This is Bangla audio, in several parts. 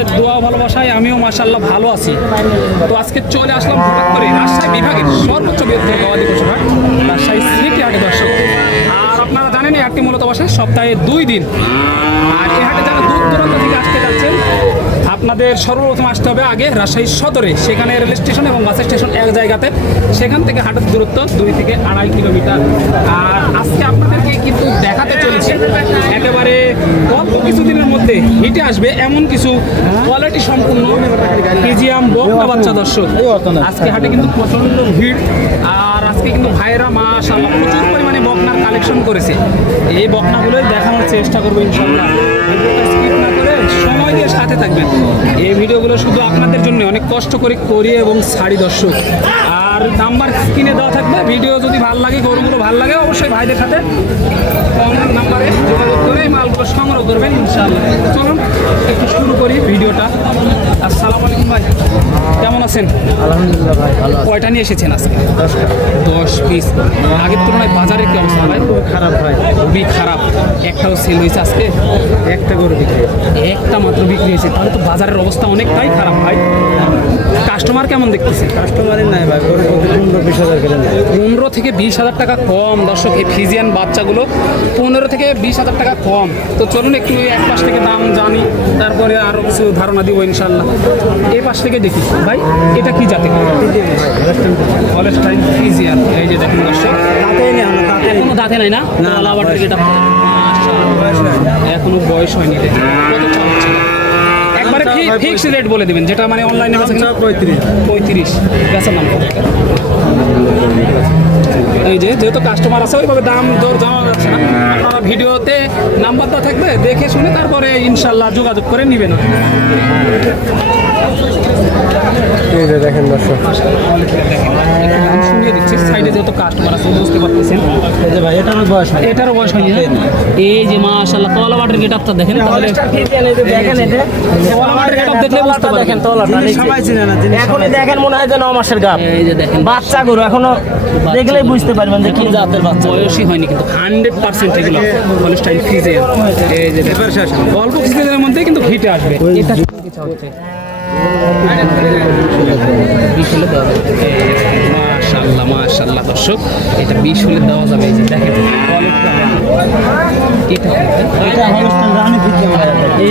আপনাদের দোয়া ভালোবাসায় আমিও মাশাআল্লাহ ভালো আছি। তো আজকে চলে আসলাম হঠাৎ করে রাজশাহী বিভাগের সর্বোচ্চ বৃহত্তর গবাদি পশু হাট রাজশাহী সিটি হাটে দর্শক। আর আপনারা জানেন এই হাটটি মূলত বসে সপ্তাহে 2 দিন। আর এই হাটে যারা দূর দূরান্ত থেকে আসতে যাচ্ছেন আপনাদের সর্বপ্রথম আসতে হবে আগে রাজশাহী সদরে, সেখানে রেল স্টেশন এবং বাস স্টেশন এক জায়গাতে, সেখান থেকে হাটের দূরত্ব 2 থেকে 2.5 কিলোমিটার। আর আজকে আপনাদেরকে কিন্তু দেখাতে চলেছে একেবারে অল্প কিছুদিনের মধ্যে হিটে আসবে এমন কিছু কোয়ালিটি সম্পূর্ণ ফ্রিজিয়ান বকনা বাচ্চা দর্শক। আজকে হাটে কিন্তু প্রচণ্ড ভিড়, আর আজকে কিন্তু ভাইয়েরা মাশাআল্লাহ প্রচুর পরিমাণে বকনার কালেকশন করেছে। এই বকনাগুলোই দেখানোর চেষ্টা করবো ইনশাআল্লাহ। স্কিপ না করে সময় দিয়ে সাথে থাকবেন। এই ভিডিওগুলো শুধু আপনাদের জন্য অনেক কষ্ট করে করি এবং ছাড়ি দর্শক। আর নাম্বার স্ক্রিনে দেওয়া থাকবে, ভিডিও যদি ভালো লাগে, গরুগুলো ভালো লাগে, অবশ্যই ভাইদের সাথে নাম্বারে যোগাযোগ করে এই মালগুলো সংগ্রহ করবেন ইনশাআল্লাহ। চলুন একটু শুরু করি ভিডিওটা। আসসালামু আলাইকুম ভাই, কেমন আছেন? আলহামদুলিল্লাহ ভাই ভালো। কয়টা নিয়ে এসেছেন আজকে? 10 পিস। আগের তুলনায় বাজারের কি অবস্থা ভাই? খারাপ ভাই, খুবই খারাপ। একটাও সেল হয়েছে আজকে? একটা করে বিক্রি একটা মাত্র বিক্রি হয়েছে, তাহলে তো বাজারের অবস্থা অনেকটাই খারাপ ভাই। কাস্টমার কেমন দেখতেছে? কাস্টমারই নাই ভাই, গরু প্রতি 15-20 হাজার করে নেয়। 15 থেকে 20 হাজার টাকা কম দর্শক। এই ফ্রিজিয়ান বাচ্চাগুলো 15 থেকে 20 হাজার টাকা কম। তো চলুন একটু এক পাশ থেকে দাম জানি, তারপরে আরও কিছু ধারণা দিব ইনশাল্লাহ। এই পাশ থেকে দেখি ভাই, এটা কি জাতি? Holstein Friesian. এই যে দেখুন দর্শক, এখনো দাঁতে নাই না? এখনো বয়স হয়নি। দেখুন কত চাচ্ছে। একবারে ফিক্স রেট বলে দিবেন, যেটা মানে অনলাইনে 35 বেচার নাম। এই যে যেহেতু কাস্টমার আছে ওইভাবে দাম দর জানা যাচ্ছে না। আপনারা ভিডিওতে নাম্বার দেওয়া থাকবে, দেখে শুনে তারপরে ইনশাল্লাহ যোগাযোগ করে নেবেন। এই যে দেখেন দর্শক, দাম শুনিয়ে দিচ্ছি, সাইডে যেহেতু কাস্টমার আছে বুঝতে পারতেছেন। এই যে ভাই এটারও বয়স হয়, এটারও বয়স হয়নি। এই যে মাশাআল্লাহ তলা বাটের গেটআপটা দেখেন, তাহলে দেখেন এটা তলা বাটের গেটআপ দেখলে বুঝতে পারবেন। সবাই চিনে না, এখনই দেখেন মনে হয় যে 9 মাসের গাব। এই যে দেখেন বাচ্চা গরু এখনো দেখলেই বুঝতে পারবেন যে কি জাতের বাচ্চা। বয়সই হয়নি কিন্তু 100% এগুলো হলস্টাইন ফ্রিজিয়ান। এই যে অল্প কিছুদিনের মধ্যেই কিন্তু হিটে আসবে। এটা কিছু হচ্ছে মাশাআল্লাহ মাশাআল্লাহ দর্শক, এটা 20 হলে দেওয়া যাবে। এই যে দেখেন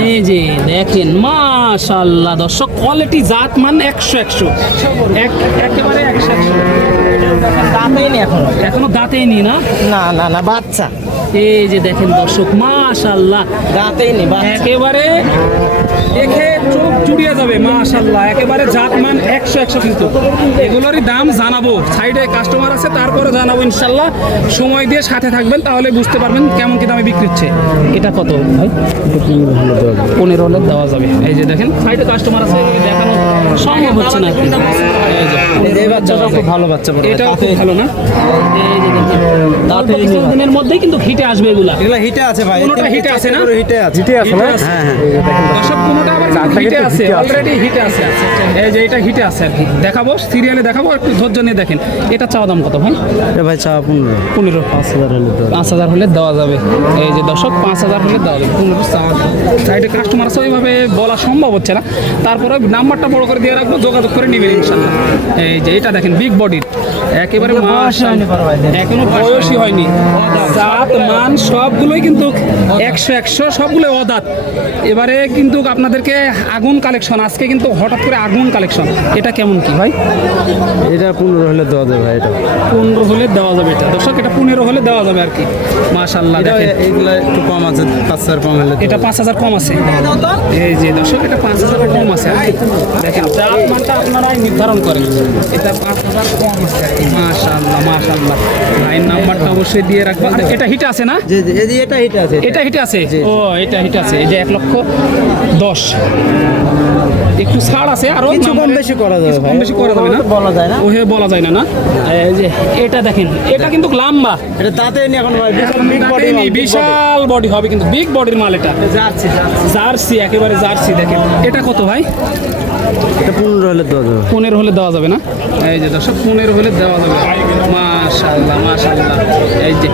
এই যে দেখেন মাশাআল্লাহ দর্শক, কোয়ালিটি জাত মান 100 একেবারে 100। দাঁতেই নেই এখনো দাঁতেই নি না? না না না বাচ্চা। এই যে দেখেন দর্শক মাশাআল্লাহ, দাঁতেই নেই একেবারে দেখে চোখ জুড়িয়ে যাবে মাশাআল্লাহ। একেবারে জাতমান 100 কিন্তু। এগুলোরই দাম জানাবো, সাইডে কাস্টমার আছে তারপরে জানাবো ইনশাল্লাহ। সময় দিয়ে সাথে থাকবেন, তাহলে বুঝতে পারবেন কেমন কি দামে বিক্রি হচ্ছে। এটা কত ভাই? 15 হলে দেওয়া যাবে। এই যে দেখেন সাইডে কাস্টমার আছে, দেখানো সম্ভব হচ্ছে না। এই বাচ্চাটা খুব ভালো বাচ্চা, এটাও খুব ভালো না? এই যে দেখেন দিনের মধ্যেই কিন্তু হিটে আসবে এগুলা। এগুলা হিটে আছে ভাই, কোনোটা হিটে আছে না? হিটে আছে না? হ্যাঁ হ্যাঁ, দর্শক কোনোটা আবার হিটে আছে, অলরেডি হিটে আছে। এই যে এটা হিটে আছে আর কি, দেখাবো সিরিয়ালে দেখাবো, একটু ধৈর্য নিয়ে দেখেন। এটা চাওয়া দাম কত ভাই? এটা ভাই চা 15 5,000 হলে 5,000 হলে দেওয়া যাবে। এই যে দর্শক 5,000 হলে দেওয়া যাবে। 15 চাওয়া। সাইডে কাস্টমার আছে, ওইভাবে বলা সম্ভব হচ্ছে না, তারপরে নাম্বারটা বড় করে দিয়ে রাখবো, যোগাযোগ করে নেবেন ইনশাল্লাহ। এই যে এটা দেখেন বিগ বডির, একেবারে এখনো বয়সই হয়নি। জাত মান সবগুলোই কিন্তু 100 সবগুলো অদাঁত। এবারে কিন্তু আপনাদেরকে আগুন কালেকশন, আজকে কিন্তু হঠাৎ করে আগুন কালেকশন। এটা কেমন কি ভাই? এটা 15 হলে দেওয়া যাবে ভাই। এটা 15 হলে দেওয়া যাবে। এটা দর্শক এটা 15 হলে দেওয়া যাবে আর কি মাশাআল্লাহ। এইগুলা একটু কম আছে, 5,000 কম হলে। এটা 5,000 কম আছে। এই যে দর্শক এটা 5,000 কম আছে আর কি। দেখেন জাত মানটা আপনারাই নির্ধারণ করেন। এটা 5,000 কম আছে আর কি মাশাআল্লাহ মাশাআল্লাহ। লাইন নাম্বারটা অবশ্যই দিয়ে রাখবো। আর এটা হিটে আছে না? জি জি, এটা হিটে আছে। এটা হিটে আছে? ও এটা হিটে আছে। এই যে 1,10,000 একটু ছাড় আছে, আরো কিছু কম বেশি করা যাবে ভাই, কম বেশি করা যাবে না? বলা যায় না। ওহে বলা যায় না না? এই যে এটা দেখেন, এটা কিন্তু লম্বা, এটা দাঁতে নেই এখন ভাই, বিশাল বডি হবে কিন্তু, বিগ বডির মাল। এটা জার্সি জার্সি, একেবারে জার্সি। দেখেন এটা কত ভাই? এটা 15 হলে দেওয়া যাবে। 15 হলে দেওয়া যাবে না? এই যে দর্শক 15 হলে দেওয়া যাবে। মাশাআল্লাহ মাশাআল্লাহ। এই যে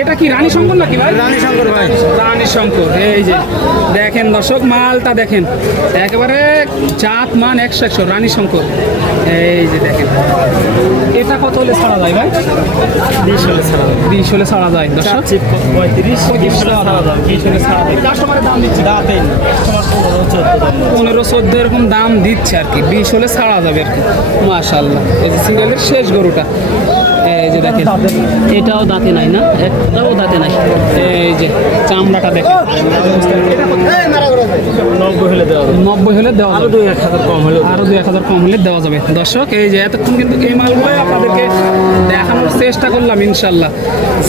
এটা কি রানী শঙ্কর নাকি ভাই? রানী শঙ্কর ভাই। রানী শঙ্কর। এই যে দেখেন দর্শক, মালটা দেখেন একেবারে জাত মান 100 রানী শঙ্কর। এই যে দেখেন, এটা কত হলে ছাড়া যায় ভাই? 20 হলে ছাড়া যাবে। 20 হলে ছাড়া যায় দর্শক। 35 20 হলে ছাড়া যাবে। 20 হলে ছাড়া যায়। কাস্টমারের দাম দিচ্ছে দাঁতেই না। তোমার 15-14 15-14 এরকম দাম দিচ্ছে আর কি, 20 হলে ছাড়া যাবে আর কি। মাশাআল্লাহ। এই যে সিঙ্গেলের শেষ গরুটা, এই যে দেখেন এটাও দাঁতে নাই না, একটাও দাঁতে নাই। এই যে চামড়াটা দেখেন, 90 হলে দেওয়া যাবে। 90 হলে দেওয়া আরো যাবে, 2-1000 কম হলে আরো 2-1000 কম হলে দেওয়া যাবে দর্শক। এই যে এতক্ষণ কিন্তু এই মালগুলো আপনাদেরকে দেখানোর চেষ্টা করলাম ইনশাল্লাহ।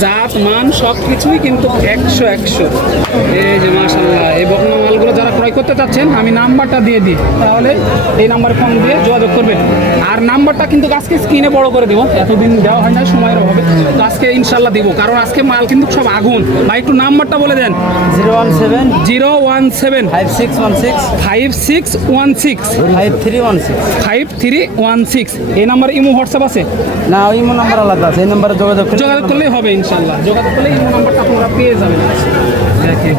জাত মান সব কিছুই কিন্তু 100। এই যে মাশাল্লাহ, এই বকনা মালগুলো যারা ক্রয় করতে চাচ্ছেন আমি নাম্বারটা দিয়ে দিই, তাহলে এই নাম্বারে ফোন দিয়ে যোগাযোগ করবেন। আর নাম্বারটা কিন্তু আজকে স্ক্রিনে বড় করে দেবো, এতদিন দেওয়া হয় না সময়ের অভাবে, তো আজকে ইনশাল্লাহ দিব, কারণ আজকে মাল কিন্তু সব আগুন। ভাই একটু নাম্বারটা বলে দেন। 017 017 5616 5616 5316। 5316। এই নাম্বারে ইমো হোয়াটসঅ্যাপ আছে? না, ওই নাম্বার আলাদা আছে, এই নাম্বারে যোগাযোগ করে যোগাযোগ করলেই হবে ইনশাল্লাহ, যোগাযোগ করলে ইমো নাম্বারটা আপনারা পেয়ে যাবেন। দেখেন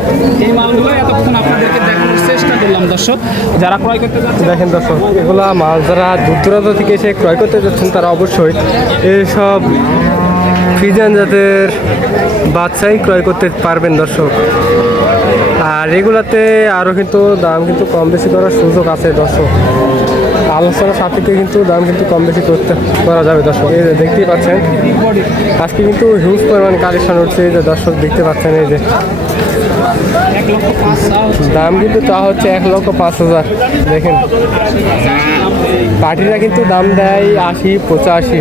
এই মালগুলো এতক্ষণ আপনাদেরকে দেখানোর চেষ্টা করলাম দর্শক, যারা ক্রয় করতে যাচ্ছে। দেখেন দর্শক, এগুলা মাল যারা দূর দূরান্ত থেকে এসে ক্রয় করতে যাচ্ছেন তারা অবশ্যই এইসব ফ্রিজিয়ান জাতের বাচ্চাই ক্রয় করতে পারবেন দর্শক। আর এগুলাতে আরও কিন্তু দাম কিন্তু কম বেশি করার সুযোগ আছে দর্শক, আলোচনা সাপেক্ষে কিন্তু দাম কিন্তু কম বেশি করা যাবে দর্শক। এই যে দেখতেই পাচ্ছেন আজকে কিন্তু হিউজ পরিমাণ কালেকশন হচ্ছে, এই যে দর্শক দেখতে পাচ্ছেন। এই যে 1,05,000 দাম কিন্তু তা হচ্ছে 1,05,000। দেখেন পার্টিরা কিন্তু দাম দেয় 80, 85,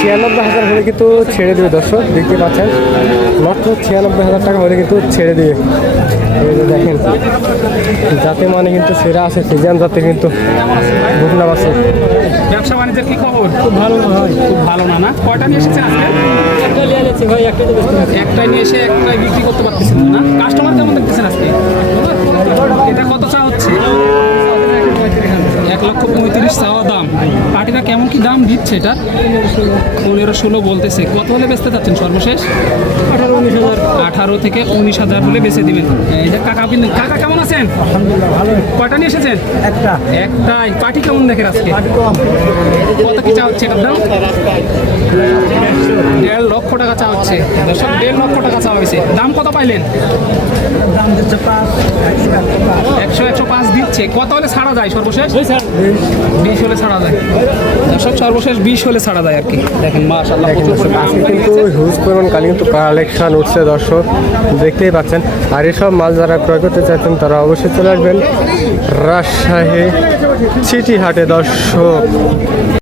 96,000 হলে কিন্তু ছেড়ে দেবে দর্শক। দেখতে পাচ্ছেন মাত্র 96,000 টাকা হলে কিন্তু ছেড়ে দেবে। এই যে দেখেন যাতে মানে কিন্তু সেরা আছে, ফ্রিজিয়ান জাতে কিন্তু বুকনা আছে। ব্যবসা বাণিজ্যের কি খবর? খুব ভালো না ভাই, খুব ভালো না। না কয়টা নিয়ে এসেছেন আজকে? একটাই নিয়ে এসে একটাই বিক্রি করতে পারতেছেন না। কাস্টমার কেমন দেখতেছেন আজকে? এটা কত চা হচ্ছে? 1,35,000 চাওয়া দাম। পার্টিরা কেমন কি দাম দিচ্ছে এটা? 15-16 বলতেছে। কত হলে বেচতে চাচ্ছেন সর্বশেষ? 18 থেকে 19,000 হলে বেচে দিবেন। এই যে কাকা কিন্তু, কাকা কেমন আছেন? কয়টা নিয়ে এসেছেন? একটাই। পার্টি কেমন দেখেন আজকে? কত কি চা হচ্ছে এটার দাম? 1.5 লক্ষ টাকা চা হচ্ছে দর্শক, 1.5 লক্ষ টাকা চা হয়েছে। দাম কত পাইলেন? দাম দিচ্ছে 100-105 দিচ্ছে। কত হলে ছাড়া যায় সর্বশেষ? 20 হলে ছাড়া যায় দর্শক, সর্বশেষ 20 হলে ছাড়া যায় আর কি। দেখেন মাশাআল্লাহ প্রচুর পরিমাণে আজকে আমদানি কিন্তু হয়েছে। হিউজ পরিমাণ কালি কিন্তু কালেকশন উঠছে দর্শক, দেখতেই পাচ্ছেন। আর এসব মাল যারা ক্রয় করতে চাচ্ছেন তারা অবশ্যই চলে আসবেন রাজশাহী সিটি হাটে দর্শক।